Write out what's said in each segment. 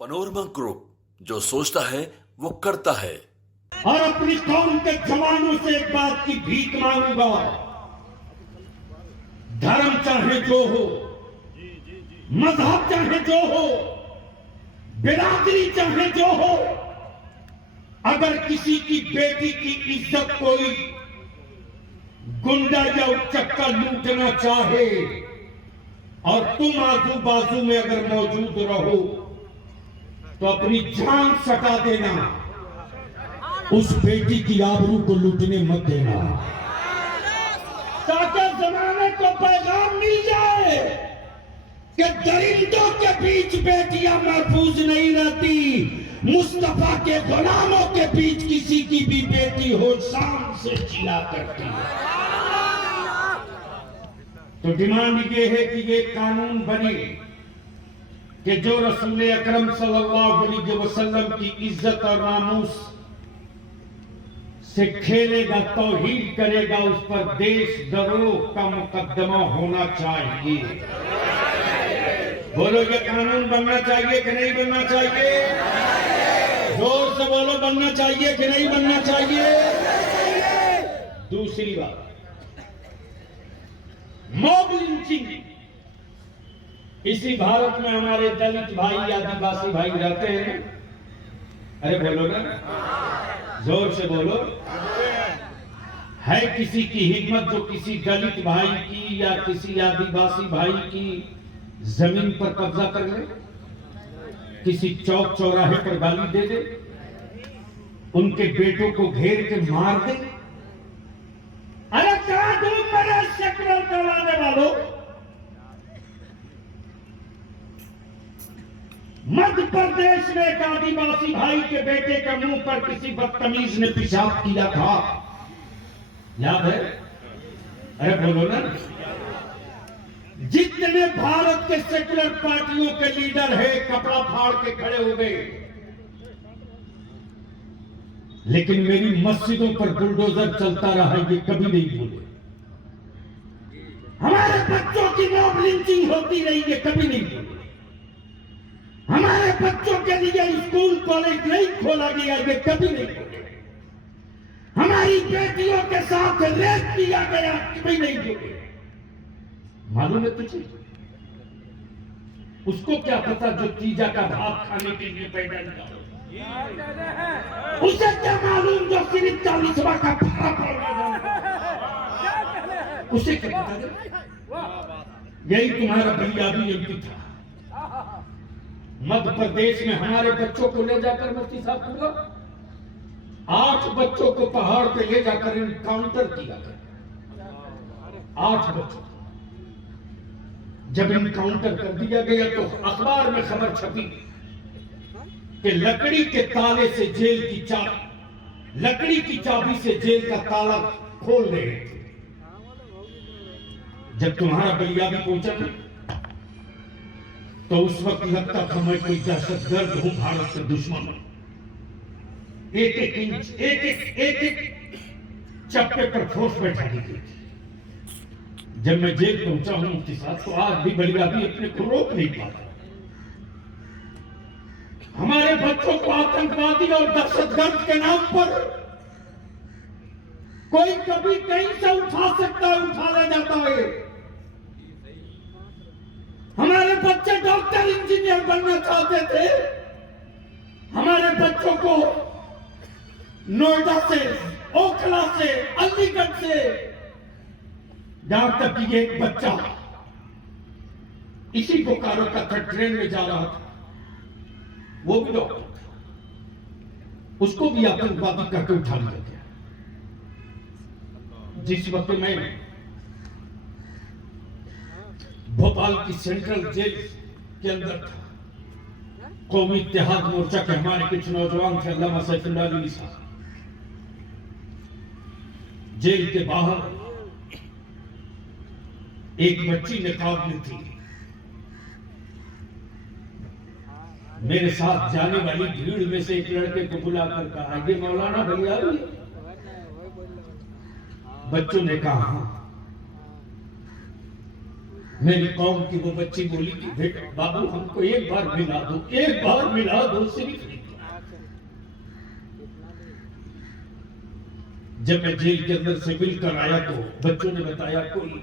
Panorama group, जो सोचता है वो करता है। और अपनी कौम के जवानों से एक बात की भीख मांगूंगा, धर्म चाहे जो हो, मजहब चाहे जो हो, बिरादरी चाहे जो हो, अगर किसी की बेटी की इज्जत कोई गुंडा या उचक्का लूटना चाहे और तुम आजू बाजू में अगर मौजूद रहो तो अपनी जान सटा देना, उस बेटी की आबरू को लूटने मत देना, ताकि जमाने को पैगाम मिल जाए कि दरिंदों के बीच बेटियां महफूज नहीं रहती। मुस्तफा के गुलामों के बीच किसी की भी बेटी हो शान से जिला करती है। तो डिमांड ये है कि ये कानून बने कि जो रसूल अकरम सल्लल्लाहु अलैहि वसल्लम की इज्जत और नामूस से खेलेगा, तौहीन करेगा, उस पर देशद्रोह का मुकदमा होना चाहिए। बोलो, ये कानून बनना चाहिए कि नहीं बनना चाहिए? जोर से बोलो, बनना चाहिए कि नहीं बनना चाहिए? दूसरी बात, मॉब लिंचिंग। इसी भारत में हमारे दलित भाई, आदिवासी भाई रहते हैं। अरे बोलो ना, जोर से बोलो। है किसी की हिम्मत जो किसी दलित भाई की या किसी आदिवासी भाई की जमीन पर कब्जा कर ले, किसी चौक चौराहे पर गाली दे दे, उनके बेटों को घेर के मार दे? अरे कहां तुम मेरे सेकुलर करवाने वालों? मध्य प्रदेश में एक आदिवासी भाई के बेटे के मुंह पर किसी बदतमीज ने पेशाब किया था, याद है? अरे बोलो ना। जितने भारत के सेकुलर पार्टियों के लीडर है कपड़ा फाड़ के खड़े हो गए, लेकिन मेरी मस्जिदों पर बुलडोजर चलता रहा, ये कभी नहीं भूले। हमारे बच्चों की मॉब लिंचिंग होती रही, ये कभी नहीं भूले। हमारे बच्चों के लिए स्कूल कॉलेज नहीं खोला गया, ये कभी नहीं भूले। हमारी बेटियों के साथ रेप किया गया, कभी नहीं भूले। मालूम है तुझे? उसको क्या पता जो तीजा का भात खाने के लिए पैदा हुआ? उसे क्या मालूम जो सिर्फ 40वां का भाड़ा पड़ना? उसे क्या पता? यही तुम्हारा बुनियादी एमपी था। मध्य प्रदेश में हमारे बच्चों को ले जाकर मुफ्ती साहब बोला, 8 बच्चों को पहाड़ पे ले जाकर इनकाउंटर किया गया। 8 बच्चों जब इनकाउंटर कर दिया गया तो अखबार में खबर छपी कि लकड़ी के ताले से जेल की चाबी, लकड़ी की चाबी से जेल का ताला खोल रहे थे। जब तुम्हारा बलियाबी पहुंचा तो उस वक्त लगता था मैं कोई दहशतगर्द हूं, भारत के दुश्मन। एक एक इंच, एक एक चप्पे पर फोर्स बैठा दी थी। जब मैं जेल पहुंचा हूं मुफ्ती साहब, तो आज भी बलियाबी अपने को रोक नहीं पाता। हमारे बच्चों को आतंकवादी और दहशतगर्द के नाम पर कोई कभी कहीं से उठा सकता है, उठा ले जाता है। हमारे बच्चे डॉक्टर इंजीनियर बनना चाहते थे, हमारे बच्चों को नोएडा से, ओखला से, अलीगढ़ से, जहां तक कि एक बच्चा इसी बोकारो का था, ट्रेन में जा रहा था, वो भी डॉक्टर था, उसको भी आतंकवादी करके उठा लिया गया। जिस वक्त मैं भोपाल की सेंट्रल जेल के अंदर था, कौमी इत्तेहाद मोर्चा के हमारे कुछ नौजवान थे, अल्लामा सैफुल्लाह अली साहब, जेल के बाहर एक बच्ची निकाब में थी। मेरे साथ जाने वाली भीड़ में से एक लड़के को बुलाकर कहा, ये मौलाना भैया? बच्चों ने कहा हाँ। मेरी कौम की वो बच्ची बोली कि बेटा बाबू हमको एक बार मिला दो, एक बार मिला दो, सिर्फ एक बार। जब मैं जेल के अंदर से मिलकर आया तो बच्चों ने बताया कोई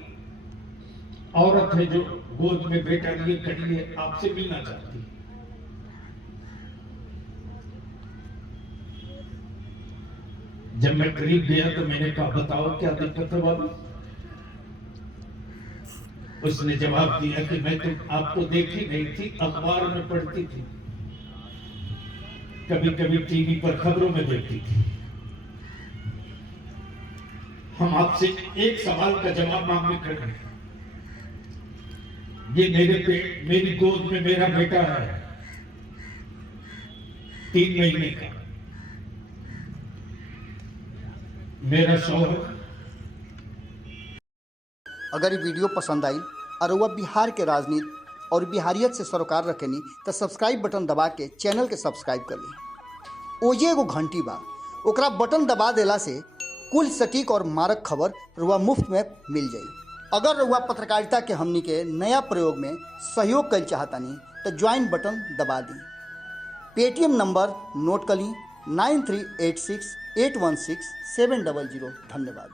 औरत है जो गोद में बेटा लिए खड़ी है, आपसे मिलना चाहती है। जब मैं करीब गया तो मैंने कहा बताओ क्या दिक्कत है बाबू। उसने जवाब दिया कि मैं तो आपको देखी नहीं थी, अखबार में पढ़ती थी, कभी कभी टीवी पर खबरों में देखती थी। हम आपसे एक सवाल का जवाब मांगने खड़े हैं। ये मेरी गोद में मेरा बेटा है, 3 महीने का, मेरा शौहर। अगर ये वीडियो पसंद आई और वह बिहार के राजनीति और बिहारियत से सरोकार रखेनी तो सब्सक्राइब बटन दबा के चैनल के सब्सक्राइब कर ली। ओजे एगो घंटी बा, ओकरा बटन दबा देला से कुल सटीक और मारक खबर रुआ मुफ्त में मिल जाई। अगर रुआ पत्रकारिता के हमनी के नया प्रयोग में सहयोग कर चाहतानी तो ज्वाइन बटन दबा दी। पेटीएम नंबर नोट कर ली 9386816700। धन्यवाद।